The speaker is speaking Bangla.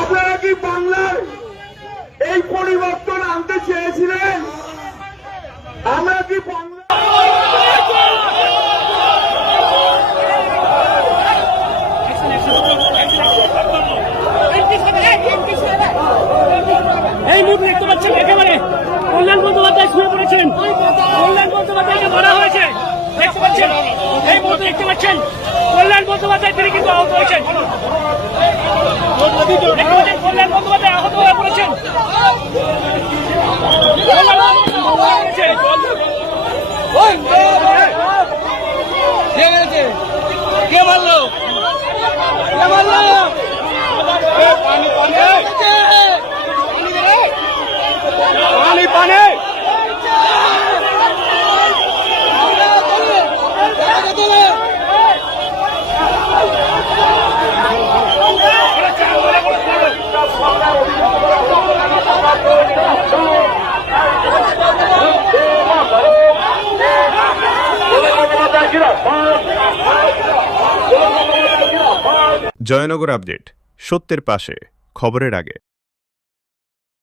আপনারা কি বাংলার এই পরিবর্তন আনতে চেয়েছিলেন? আমরা কি বাংলা এই মুহূর্তে দেখতে পাচ্ছেন একেবারে কল্যাণ বন্দ্যোপাধ্যায় শুয়ে পড়েছেন। কল্যাণ বন্দ্যোপাধ্যায়কে ধরা হয়েছে, দেখতে পাচ্ছেন। এই মুহূর্তে দেখতে পাচ্ছেন কল্যাণ বন্দ্যোপাধ্যায় তিনি কিন্তু আহত হয়েছেন। কল্যাণ বন্দ্যোপাধ্যায় আহত হয়ে পড়েছেন। কে মারলো? কে মারলো? পানি পানি জয়নগর আপডেট, সত্যের পাশে, খবরের আগে।